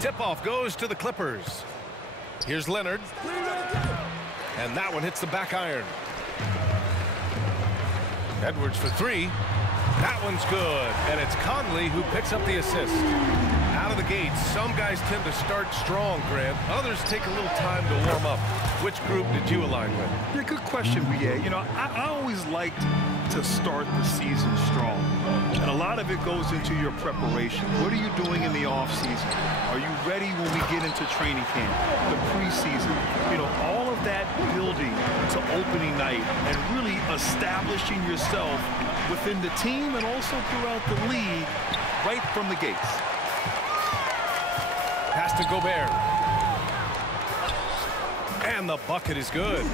Tip-off goes to the Clippers. Here's Leonard. And that one hits the back iron. Edwards for three. That one's good. And it's Conley who picks up the assist. Out of the gate, some guys tend to start strong, Grant. Others take a little time to warm up. Which group did you align with? Yeah, good question, BA. You know, I always liked to start the season strong. And a lot of it goes into your preparation. What are you doing in the offseason? Are you ready when we get into training camp, the preseason? You know, all of that building to opening night and really establishing yourself within the team and also throughout the league right from the gates. Pass to Gobert. And the bucket is good.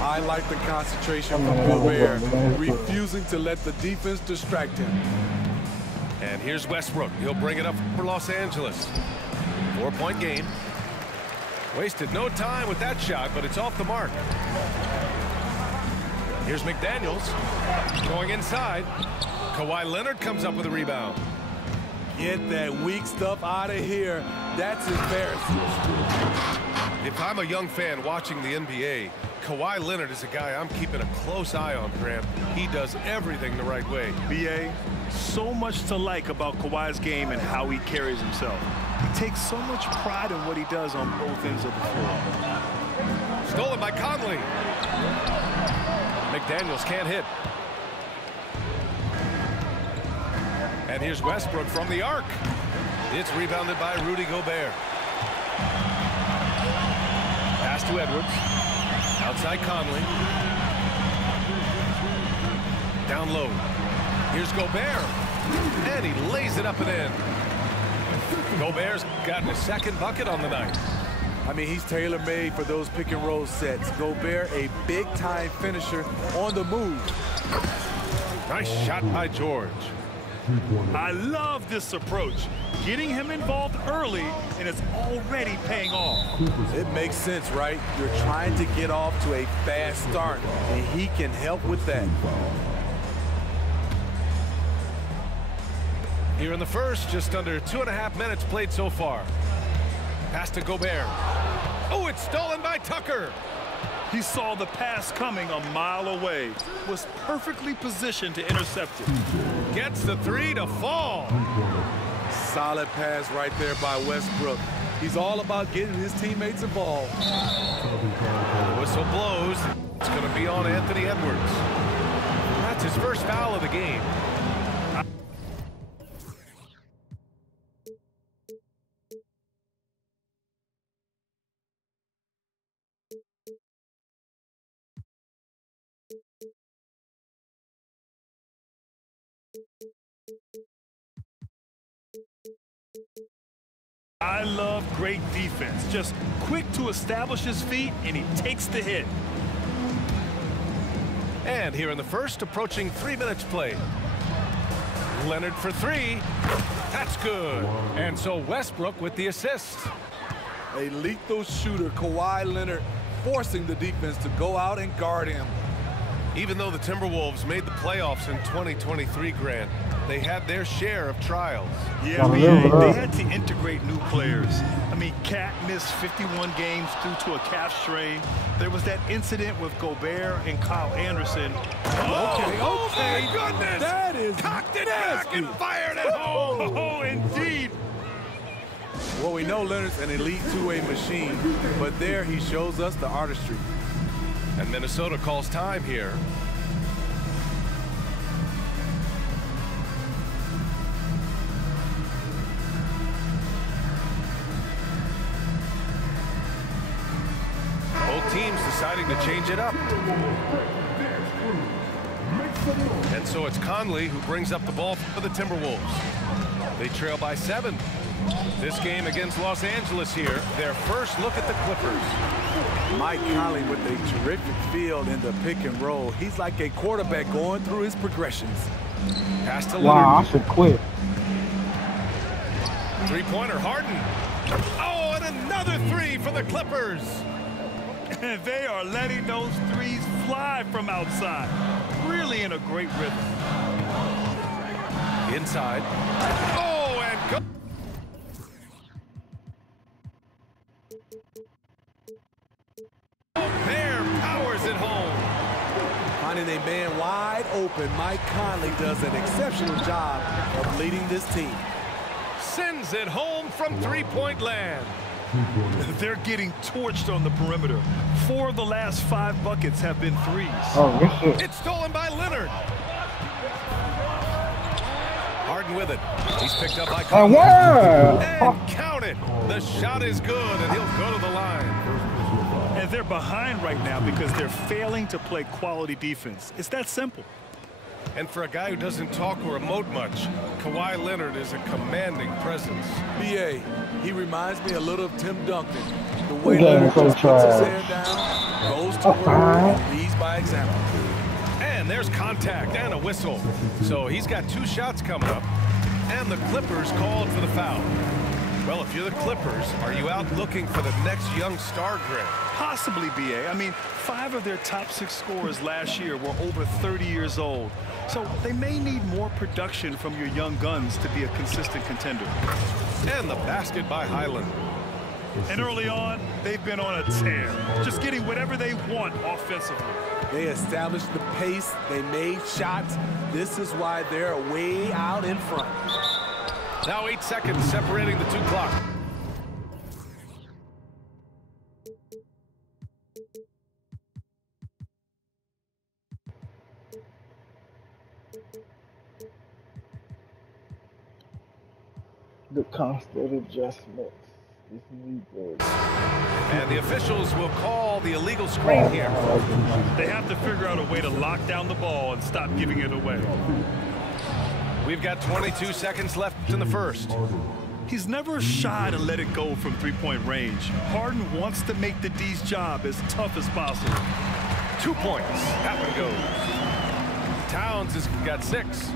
I like the concentration from Gobert, refusing to let the defense distract him. And here's Westbrook. He'll bring it up for Los Angeles. 4-point game. Wasted no time with that shot, but it's off the mark. Here's McDaniels going inside. Kawhi Leonard comes up with a rebound. Get that weak stuff out of here. That's embarrassing. If I'm a young fan watching the NBA, Kawhi Leonard is a guy I'm keeping a close eye on, Grant. He does everything the right way. BA, so much to like about Kawhi's game and how he carries himself. He takes so much pride in what he does on both ends of the floor. Stolen by Conley. McDaniels can't hit. And here's Westbrook from the arc. It's rebounded by Rudy Gobert. Pass to Edwards. Outside Conley. Down low. Here's Gobert. And he lays it up and in. Gobert's gotten a second bucket on the night. I mean, he's tailor-made for those pick-and-roll sets. Gobert, a big-time finisher on the move. Nice shot by George. I love this approach. Getting him involved early, and it's already paying off. It makes sense, right? You're trying to get off to a fast start, and he can help with that. Here in the first, just under 2.5 minutes played so far. Pass to Gobert. Oh, it's stolen by Tucker. He saw the pass coming a mile away, was perfectly positioned to intercept it. Gets the three to fall. Solid pass right there by Westbrook. He's all about getting his teammates involved. The whistle blows. It's going to be on Anthony Edwards. That's his first foul of the game. I love great defense. Just quick to establish his feet, and he takes the hit. And here in the first, approaching 3 minutes played. Leonard for three. That's good. And so Westbrook with the assist. A lethal shooter, Kawhi Leonard, forcing the defense to go out and guard him. Even though the Timberwolves made the playoffs in 2023, Grant, they had their share of trials. Yeah, they had to integrate new players. I mean, Cat missed 51 games due to a calf strain. There was that incident with Gobert and Kyle Anderson. Okay. Oh my goodness! That is cocked it back and fired it home. Oh, indeed. Well, we know Leonard's an elite two-way machine, but there he shows us the artistry. And Minnesota calls time here. Both teams deciding to change it up. And so it's Conley who brings up the ball for the Timberwolves. They trail by 7. This game against Los Angeles here, their first look at the Clippers. Mike Conley with a terrific field in the pick and roll. He's like a quarterback going through his progressions. Pass to Leonard. Wow, I should quit. Three-pointer, Harden. Oh, and another three for the Clippers. They are letting those threes fly from outside. Really in a great rhythm. Inside. Oh, and go. finding a man wide open, Mike Conley does an exceptional job of leading this team. Sends it home from three-point land. They're getting torched on the perimeter. 4 of the last 5 buckets have been threes. Oh, It's stolen by Leonard. Harden with it. He's picked up by Conley. And count it. The shot is good, and he'll go to the line. And they're behind right now because they're failing to play quality defense. It's that simple. And for a guy who doesn't talk or emote much, Kawhi Leonard is a commanding presence. B.A., he reminds me a little of Tim Duncan. The way Leonard just puts his head down, goes to work, and leads by example. And there's contact and a whistle. So he's got 2 shots coming up, and the Clippers called for the foul. Well, if you're the Clippers, are you out looking for the next young star, Greg? Possibly, B.A. I mean, 5 of their top 6 scorers last year were over 30 years old. So they may need more production from your young guns to be a consistent contender. And the basket by Highland. And early on, they've been on a tear, just getting whatever they want offensively. They established the pace. They made shots. This is why they're way out in front. Now 8 seconds separating the 2 clock. the constant adjustments. And the officials will call the illegal screen here. They have to figure out a way to lock down the ball and stop giving it away. We've got 22 seconds left in the first. He's never shy to let it go from three-point range. Harden wants to make the D's job as tough as possible. 2 points. That one goes. Towns has got 6.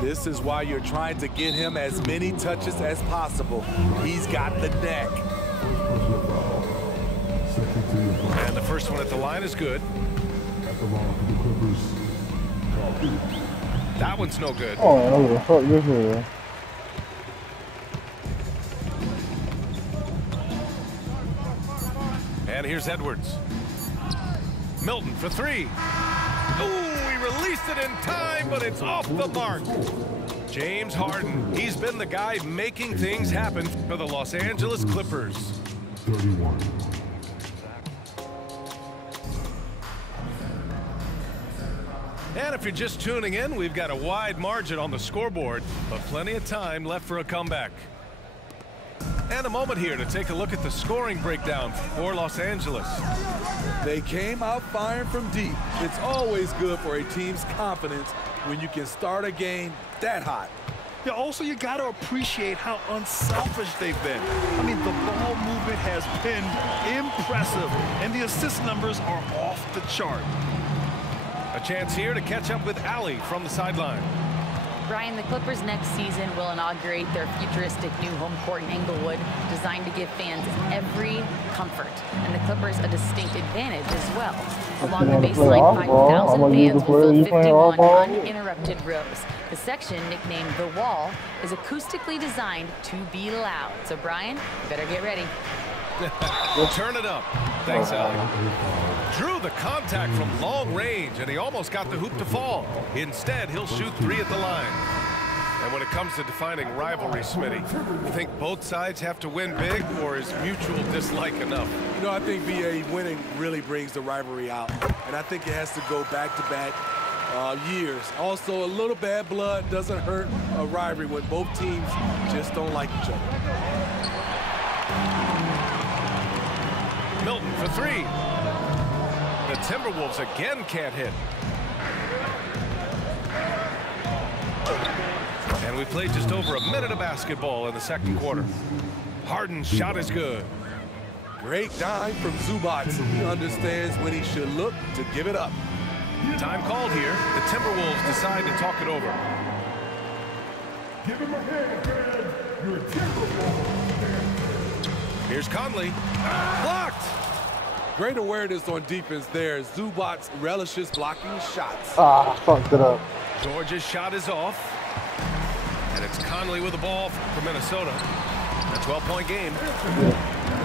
This is why you're trying to get him as many touches as possible. He's got the neck. And the first one at the line is good. That one's no good. Oh, what the fuck this is? And here's Edwards. Milton for 3. Ooh, he released it in time, but it's off the mark. James Harden, he's been the guy making things happen for the Los Angeles Clippers. 31. And if you're just tuning in, we've got a wide margin on the scoreboard, but plenty of time left for a comeback. And a moment here to take a look at the scoring breakdown for Los Angeles. They came out firing from deep. It's always good for a team's confidence when you can start a game that hot. Yeah, also, you got to appreciate how unselfish they've been. I mean, the ball movement has been impressive, and the assist numbers are off the chart. A chance here to catch up with Allie from the sideline. Brian, the Clippers next season will inaugurate their futuristic new home court in Inglewood, designed to give fans every comfort, and the Clippers a distinct advantage as well. Along the baseline, 5,000 fans will fill 51 uninterrupted rows. The section, nicknamed The Wall, is acoustically designed to be loud. So, Brian, you better get ready. We'll turn it up. Thanks, Allie. Drew the contact from long range, and he almost got the hoop to fall. Instead, he'll shoot 3 at the line. And when it comes to defining rivalry, Smitty, you think both sides have to win big, or is mutual dislike enough? You know, I think VA winning really brings the rivalry out, and I think it has to go back-to-back years. Also, a little bad blood doesn't hurt a rivalry when both teams just don't like each other. Milton for 3. The Timberwolves again can't hit. And we played just over a minute of basketball in the second quarter. Harden's shot is good. Great dime from Zubac. He understands when he should look to give it up. Time called here. The Timberwolves decide to talk it over. Give him a hand, man. You're a Timberwolves. Here's Conley. Blocked. Great awareness on defense there. Zubac relishes blocking shots. Fucked it up. George's shot is off. And it's Conley with the ball for Minnesota. A 12-point game.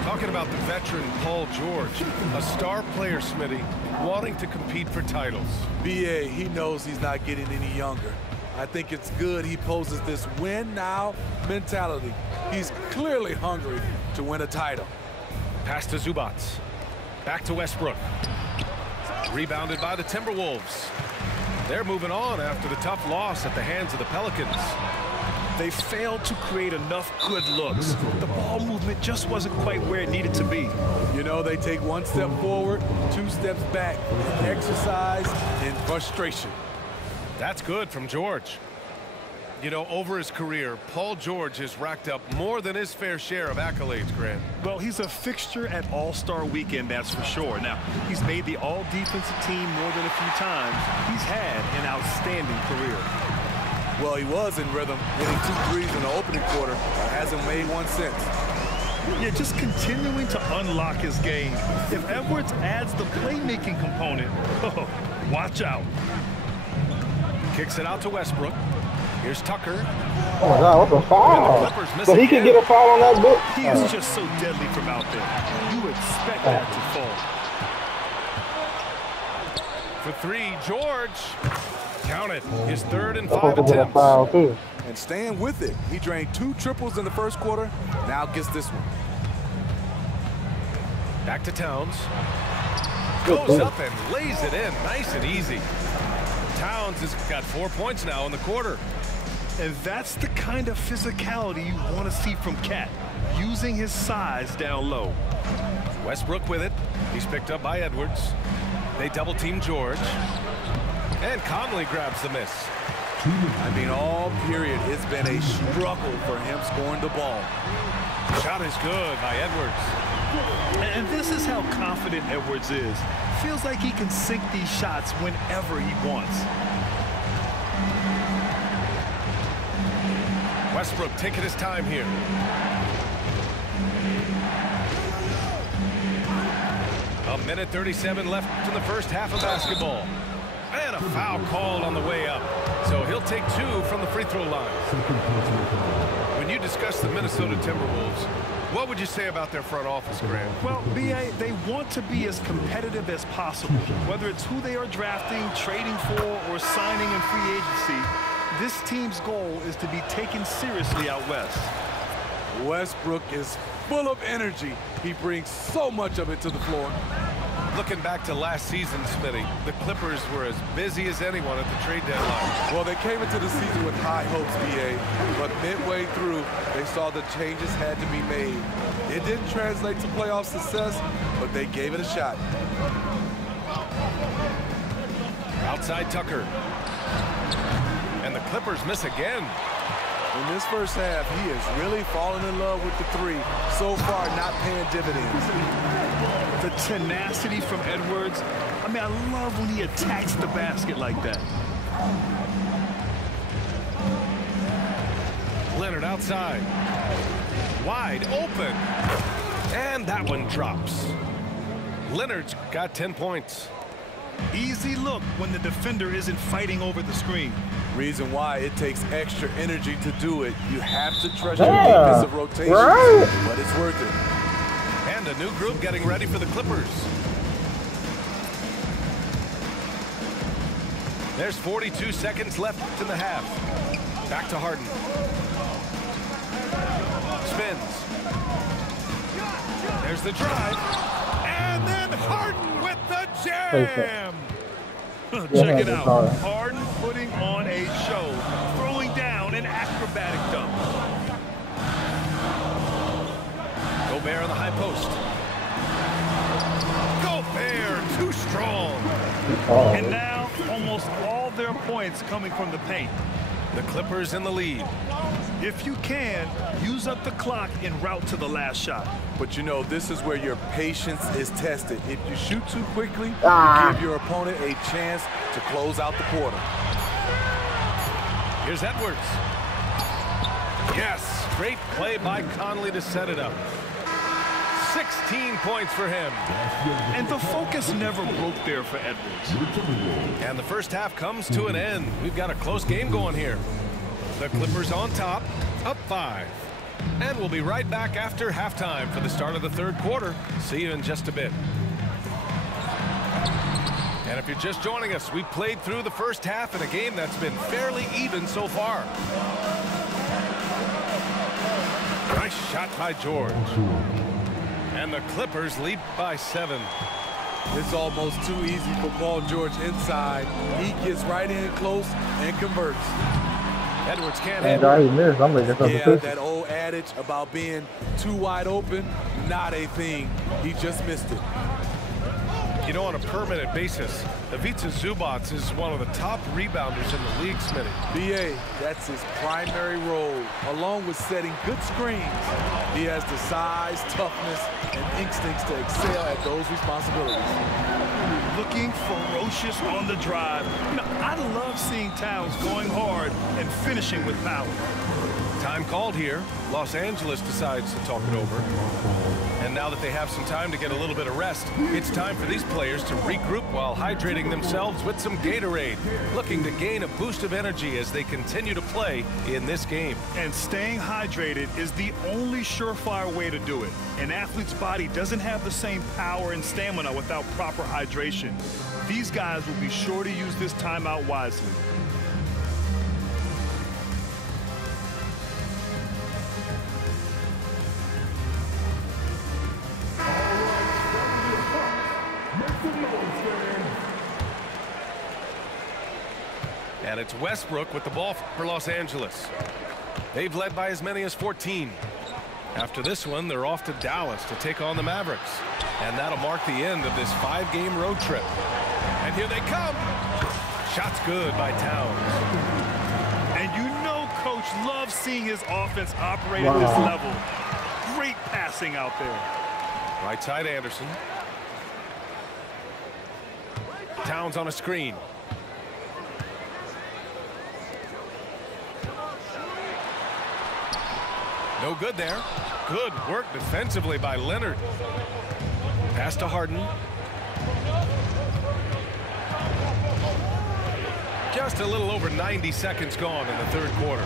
Talking about the veteran Paul George, a star player, Smitty, wanting to compete for titles. BA, he knows he's not getting any younger. I think it's good he poses this win-now mentality. He's clearly hungry to win a title. Pass to Zubac. Back to Westbrook. Rebounded by the Timberwolves. They're moving on after the tough loss at the hands of the Pelicans. They failed to create enough good looks. The ball movement just wasn't quite where it needed to be. You know, they take one step forward, 2 steps back, exercise and frustration. That's good from George. You know, over his career, Paul George has racked up more than his fair share of accolades, Grant. Well, he's a fixture at All-Star Weekend, that's for sure. Now, he's made the All-Defensive Team more than a few times. He's had an outstanding career. Well, he was in rhythm, hitting 2 threes in the opening quarter, but hasn't made one since. Yeah, just continuing to unlock his game. If Edwards adds the playmaking component, oh, watch out. Kicks it out to Westbrook. Here's Tucker. Oh my God, what's a foul? So he can get a foul on that bit? He is just so deadly from out there. You expect that to fall. For 3, George. Count it. His 3rd and 5 Supposed to get a attempts. foul too. And staying with it, he drained 2 triples in the first quarter, now gets this one. Back to Towns. Goes up and lays it in. Nice and easy. Towns has got 4 points now in the quarter. And that's the kind of physicality you want to see from Cat, using his size down low. Westbrook with it. He's picked up by Edwards. They double-team George. And Conley grabs the miss. I mean, all period, it's been a struggle for him scoring the ball. Shot is good by Edwards. And this is how confident Edwards is. Feels like he can sink these shots whenever he wants. Westbrook taking his time here. A minute 37 left in the first half of basketball. And a foul called on the way up. So he'll take 2 from the free throw line. When you discuss the Minnesota Timberwolves, what would you say about their front office, Grant? Well, B.A., they want to be as competitive as possible. Whether it's who they are drafting, trading for, or signing in free agency, this team's goal is to be taken seriously out west. Westbrook is full of energy. He brings so much of it to the floor. Looking back to last season, Smitty, the Clippers were as busy as anyone at the trade deadline. Well, they came into the season with high hopes, BA, but midway through, they saw the changes had to be made. It didn't translate to playoff success, but they gave it a shot. Outside Tucker. And the Clippers miss again. In this first half, he is really falling in love with the 3. So far, not paying dividends. The tenacity from Edwards. I mean, I love when he attacks the basket like that. Leonard outside. Wide open. And that one drops. Leonard's got 10 points. Easy look when the defender isn't fighting over the screen. Reason why it takes extra energy to do it. You have to trust your defensive rotation, but it's worth it. And a new group getting ready for the Clippers. There's 42 seconds left in the half. Back to Harden. Spins. There's the drive. And then Harden with the jam. Check it out. Harden putting on a show, throwing down an acrobatic dunk. Gobert on the high post. Gobert, too strong. And now, almost all their points coming from the paint. The Clippers in the lead. If you can, use up the clock en route to the last shot. But you know, this is where your patience is tested. If you shoot too quickly, you give your opponent a chance to close out the quarter. Here's Edwards. Yes, great play by Conley to set it up. 16 points for him. And the focus never broke there for Edwards. And the first half comes to an end. We've got a close game going here. The Clippers on top, up 5. And we'll be right back after halftime for the start of the third quarter. See you in just a bit. And if you're just joining us, we played through the first half in a game that's been fairly even so far. Nice shot by George. And the Clippers lead by 7. It's almost too easy for Paul George inside. He gets right in close and converts. Edwards can't handle. Yeah, that old adage about being too wide open, not a thing. He just missed it. You know, on a permanent basis, Ivica Zubac is one of the top rebounders in the league, Smitty. B.A., that's his primary role, along with setting good screens. He has the size, toughness, and instincts to excel at those responsibilities. Looking ferocious on the drive. You know, I love seeing Towns going hard and finishing with power. Time called here. Los Angeles decides to talk it over. And now that they have some time to get a little bit of rest, it's time for these players to regroup while hydrating themselves with some Gatorade, looking to gain a boost of energy as they continue to play in this game. And staying hydrated is the only surefire way to do it. An athlete's body doesn't have the same power and stamina without proper hydration. These guys will be sure to use this timeout wisely. And it's Westbrook with the ball for Los Angeles. They've led by as many as 14. After this one, they're off to Dallas to take on the Mavericks. And that'll mark the end of this 5-game road trip. And here they come. Shot's good by Towns. And you know Coach loves seeing his offense operate at this level. Great passing out there. Right side Anderson. Towns on a screen. No good there. Good work defensively by Leonard. Pass to Harden. Just a little over 90 seconds gone in the third quarter.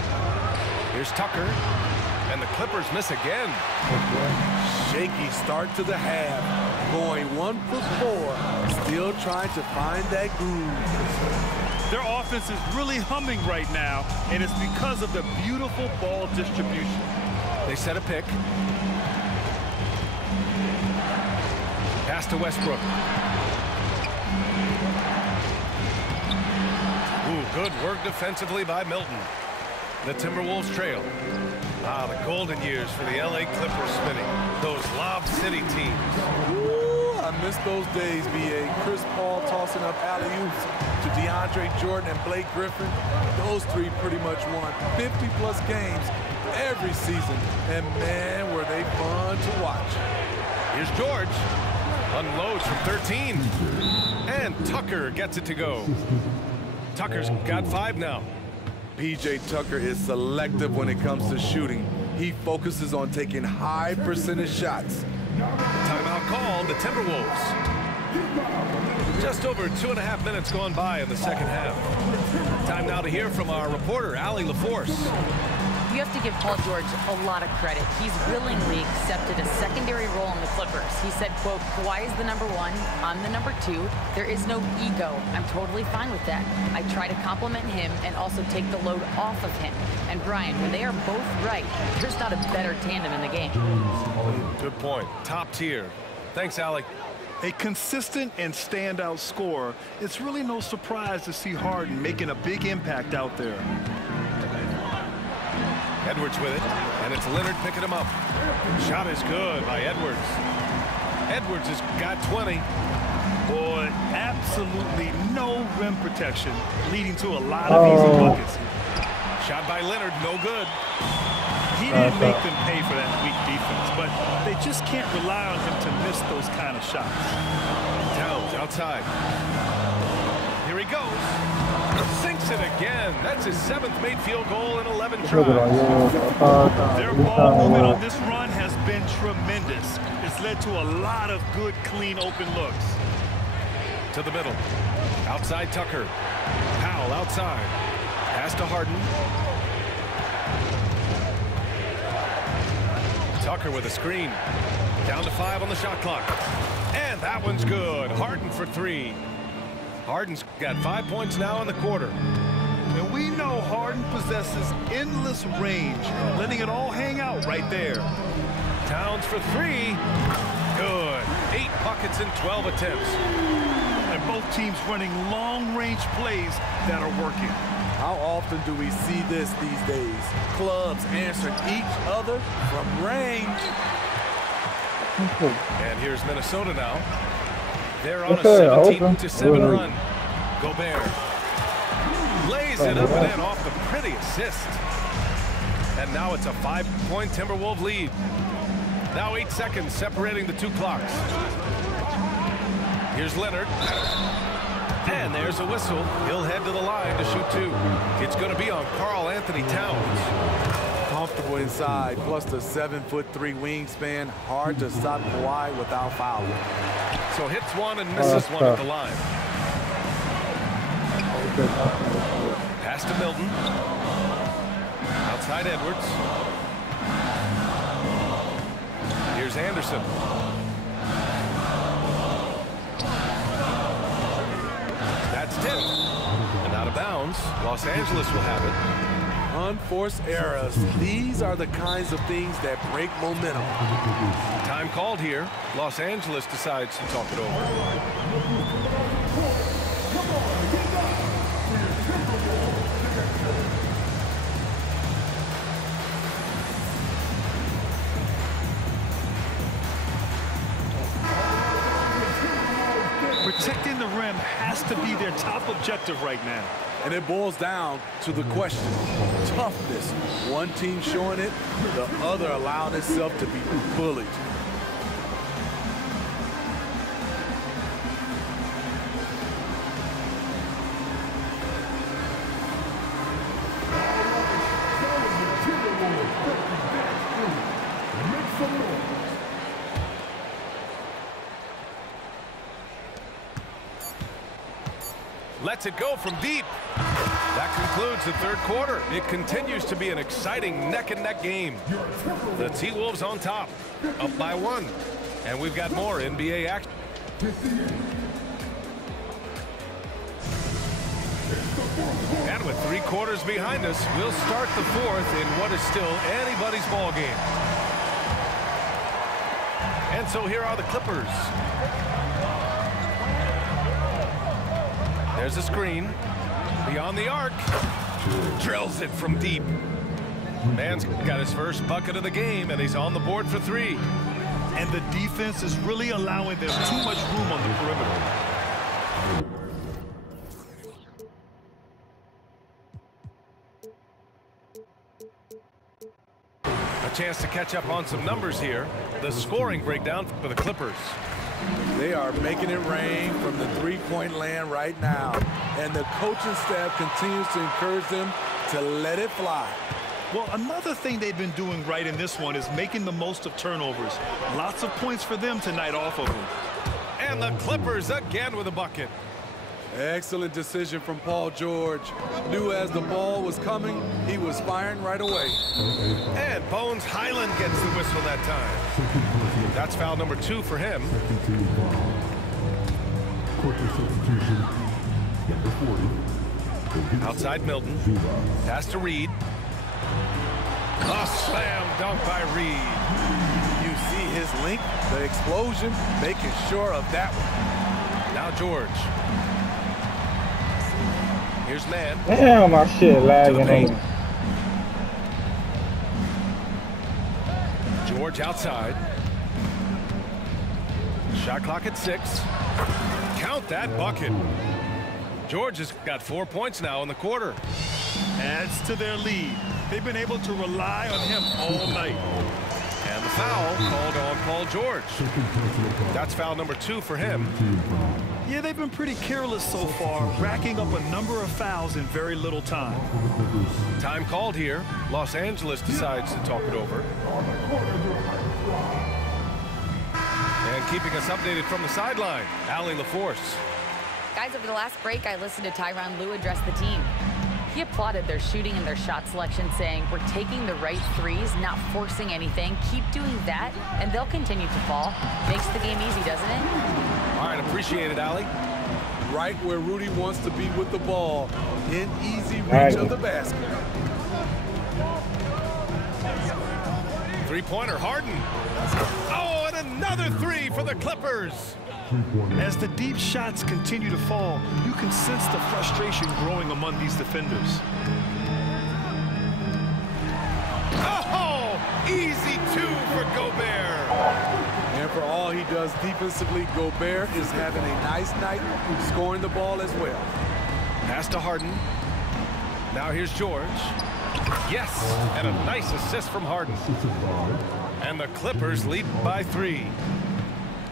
Here's Tucker. And the Clippers miss again. Shaky start to the half. Going 1 for 4. Still trying to find that groove. Their offense is really humming right now, and it's because of the beautiful ball distribution. They set a pick. Pass to Westbrook. Ooh, good work defensively by Milton. The Timberwolves trail. The golden years for the LA Clippers spinning. Those Lob City teams. Ooh, I miss those days, B.A. Chris Paul tossing up alley-oops to DeAndre Jordan and Blake Griffin. Those three pretty much won 50-plus games every season. And, man, were they fun to watch. Here's George. Unloads from 13. And Tucker gets it to go. Tucker's got 5 now. P.J. Tucker is selective when it comes to shooting. He focuses on taking high percentage shots. Timeout called, the Timberwolves. Just over 2.5 minutes gone by in the second half. Time now to hear from our reporter, Allie LaForce. You have to give Paul George a lot of credit. He's willingly accepted a secondary role in the Clippers. He said, quote, Kawhi is the number 1, I'm the number 2. There is no ego. I'm totally fine with that. I try to compliment him and also take the load off of him. And Brian, when they are both right, there's not a better tandem in the game. Good point. Top tier. Thanks, Allie. A consistent and standout scorer. It's really no surprise to see Harden making a big impact out there. Edwards with it, and it's Leonard picking him up. Shot is good by Edwards. Edwards has got 20. Boy, absolutely no rim protection, leading to a lot of easy buckets. Shot by Leonard, no good. He didn't make them pay for that weak defense, but they just can't rely on him to miss those kind of shots. Towns outside. Here he goes. Sinks it again. That's his 7th made field goal in 11 tries. Their ball movement on this run has been tremendous. It's led to a lot of good, clean, open looks. To the middle. Outside Tucker. Powell outside. Pass to Harden. Tucker with a screen. Down to 5 on the shot clock. And that one's good. Harden for 3. Harden's got 5 points now in the quarter. And we know Harden possesses endless range, letting it all hang out right there. Towns for 3. Good. 8 buckets in 12 attempts. And both teams running long-range plays that are working. How often do we see this these days? Clubs answering each other from range. And here's Minnesota now. They're on a 17-7 run. Gobert lays it up and in off the pretty assist. And now it's a 5-point Timberwolves lead. Now 8 seconds separating the 2 clocks. Here's Leonard. And there's a whistle. He'll head to the line to shoot 2. It's going to be on Karl Anthony Towns. Comfortable inside, plus the 7'3" wingspan. Hard to stop Kawhi without fouling. So hits 1 and misses 1 at the line. Pass to Milton. Outside Edwards. Here's Anderson. That's tipped. And out of bounds. Los Angeles will have it. Unforced errors. These are the kinds of things that break momentum. Time called here. Los Angeles decides to talk it over. Protecting the rim has to be their top objective right now. And it boils down to the question. Toughness. One team showing it, the other allowing itself to be bullied. Lets it go from deep. That concludes the 3rd quarter. It continues to be an exciting neck-and-neck game. The T-Wolves on top, up by 1. And we've got more NBA action. And with 3 quarters behind us, we'll start the 4th in what is still anybody's ball game. And so here are the Clippers. There's a screen. Beyond the arc. Drills it from deep. Man's got his first bucket of the game, and he's on the board for 3. And the defense is really allowing them too much room on the perimeter. A chance to catch up on some numbers here. The scoring breakdown for the Clippers. They are making it rain from the 3-point land right now. And the coaching staff continues to encourage them to let it fly. Well, another thing they've been doing right in this one is making the most of turnovers. Lots of points for them tonight off of them. And the Clippers again with a bucket. Excellent decision from Paul George. Knew as the ball was coming, he was firing right away. And Bones Highland gets the whistle that time. That's foul number 2 for him. Outside Milton. Pass to Reed. A slam dunk by Reed. You see his link, the explosion, making sure of that one. Now George. Here's Man. Damn, my shit lagging. George outside. Shot clock at 6. Count that bucket. George has got 4 points now in the quarter. Adds to their lead. They've been able to rely on him all night. And the foul called on Paul George. That's foul number 2 for him. Yeah, they've been pretty careless so far, racking up a number of fouls in very little time. Time called here. Los Angeles decides to talk it over. And keeping us updated from the sideline, Allie LaForce. Guys, over the last break, I listened to Tyronn Lue address the team. He applauded their shooting and their shot selection, saying, "We're taking the right threes, not forcing anything. Keep doing that, and they'll continue to fall." Makes the game easy, doesn't it? All right, appreciate it, Allie. Right where Rudy wants to be with the ball, in easy reach of the basket. Three-pointer, Harden. Oh, and another three for the Clippers. As the deep shots continue to fall, you can sense the frustration growing among these defenders. Oh, easy two for Gobert. And for all he does defensively, Gobert is having a nice night scoring the ball as well. Pass to Harden. Now here's George. Yes, and a nice assist from Harden. And the Clippers lead by 3.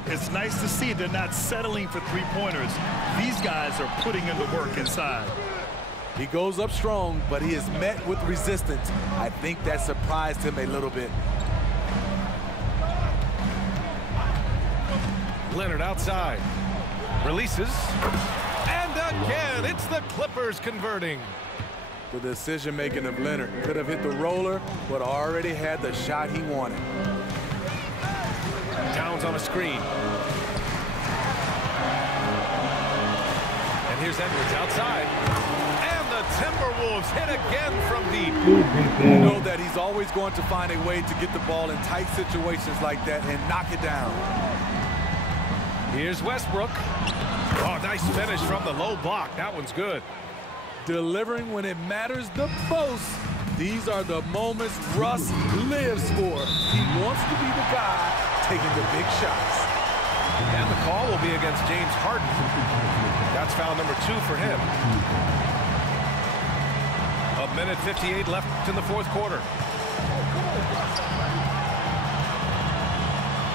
It's nice to see they're not settling for three-pointers. These guys are putting in the work inside. He goes up strong, but he is met with resistance. I think that surprised him a little bit. Leonard outside. Releases. And again, it's the Clippers converting. The decision-making of Leonard could have hit the roller, but already had the shot he wanted. Towns on a screen. And here's Edwards outside. And the Timberwolves hit again from deep. You know that he's always going to find a way to get the ball in tight situations like that and knock it down. Here's Westbrook. Oh, nice finish from the low block. That one's good. Delivering when it matters the most. These are the moments Russ lives for. He wants to be the guy taking the big shots. And the call will be against James Harden. That's foul number 2 for him. 1:58 left in the 4th quarter.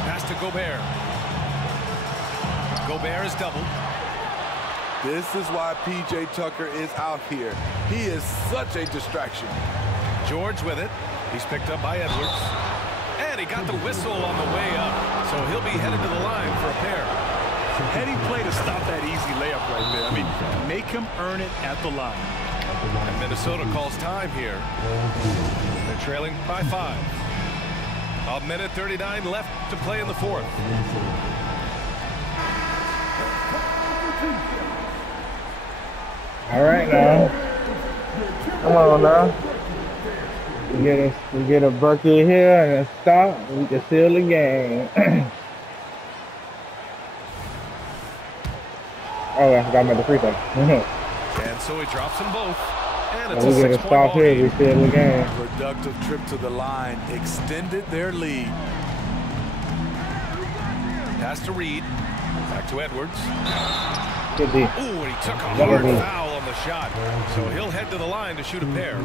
Pass to Gobert. Gobert is doubled. This is why P.J. Tucker is out here. He is such a distraction. George with it. He's picked up by Edwards. And he got the whistle on the way up. So he'll be headed to the line for a pair. Heading play to stop that easy layup right there. I mean, make him earn it at the line. And Minnesota calls time here. They're trailing by 5. 1:39 left to play in the 4th. All right now. Come on now. We get a bucket here and a stop. We can seal the game. Oh, I forgot about the free throw. And so he drops them both. And it's we a get a 6-point stop ball here. game. We seal the game. Productive trip to the line extended their lead. Pass to Reed. Back to Edwards. Good D. Ooh, and he took a hard foul on the shot. So he'll head to the line to shoot a pair.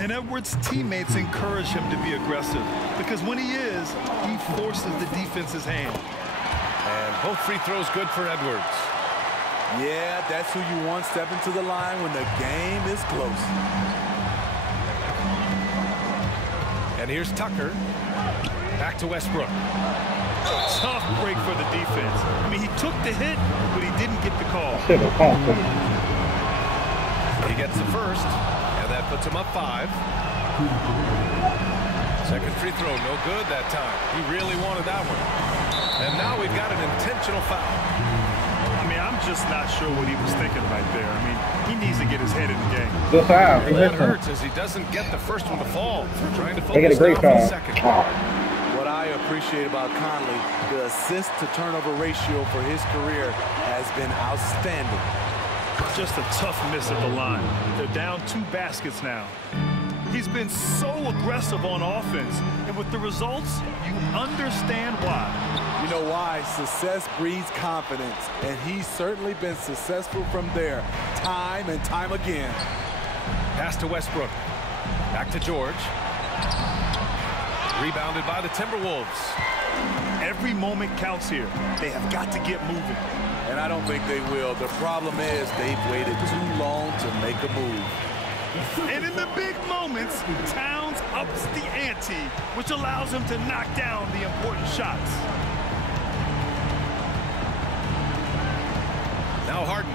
And Edwards' teammates encourage him to be aggressive because when he is, he forces the defense's hand. And both free throws good for Edwards. Yeah, that's who you want stepping to the line when the game is close. And here's Tucker. Back to Westbrook. Tough break for the defense. I mean, he took the hit, but he didn't get the call. He gets the first, and that puts him up 5. Second free throw, no good that time. He really wanted that one. And now we've got an intentional foul. I mean, I'm just not sure what he was thinking right there. I mean, he needs to get his head in the game. Good foul. And that hurts as he doesn't get the first one to fall. Trying to They get a focus great now for the foul. second. What I appreciate about Conley, the assist-to-turnover ratio for his career has been outstanding. Just a tough miss at the line. They're down 2 baskets now. He's been so aggressive on offense, and with the results, you understand why. You know why? Success breeds confidence, and he's certainly been successful from there, time and time again. Pass to Westbrook. Back to George. Rebounded by the Timberwolves. Every moment counts here. They have got to get moving. And I don't think they will. The problem is they've waited too long to make a move. And in the big moments, Towns ups the ante, which allows him to knock down the important shots. Now Harden.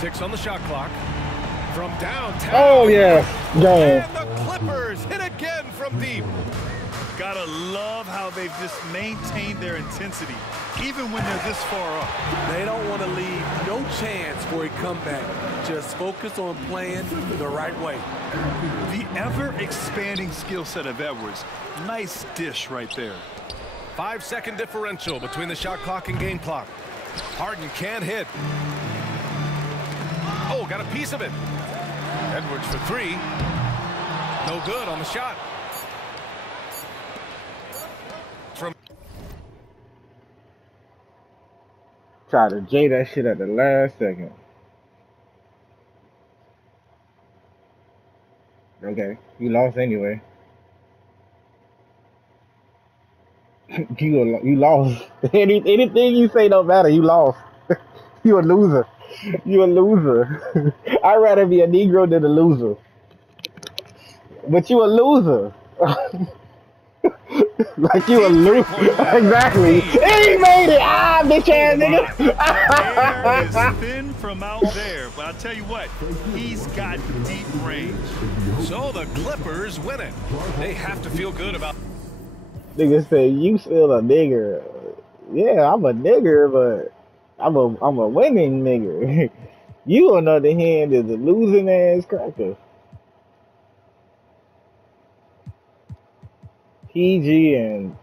6 on the shot clock. From downtown. Oh, yeah. Game. And the Clippers hit again from deep. Gotta love how they've just maintained their intensity, even when they're this far up. They don't want to leave no chance for a comeback. Just focus on playing the right way. The ever-expanding skill set of Edwards. Nice dish right there. 5-second differential between the shot clock and game clock. Harden can't hit. Oh, got a piece of it. Edwards for 3. No good on the shot. Try to J that shit at the last second. Okay, you lost anyway. you lost. Anything you say don't matter. You lost. You a loser. You a loser. I'd rather be a Negro than a loser. But you a loser. Like you a loser. Exactly. He made it. Ah, bitch ass nigga. Air is thin from out there, but I'll tell you what, he's got deep range. So the Clippers win it. They have to feel good about. Nigga say you still a nigger. Yeah, I'm a nigger, but I'm a winning nigger. You on the other hand is a losing ass cracker. PG and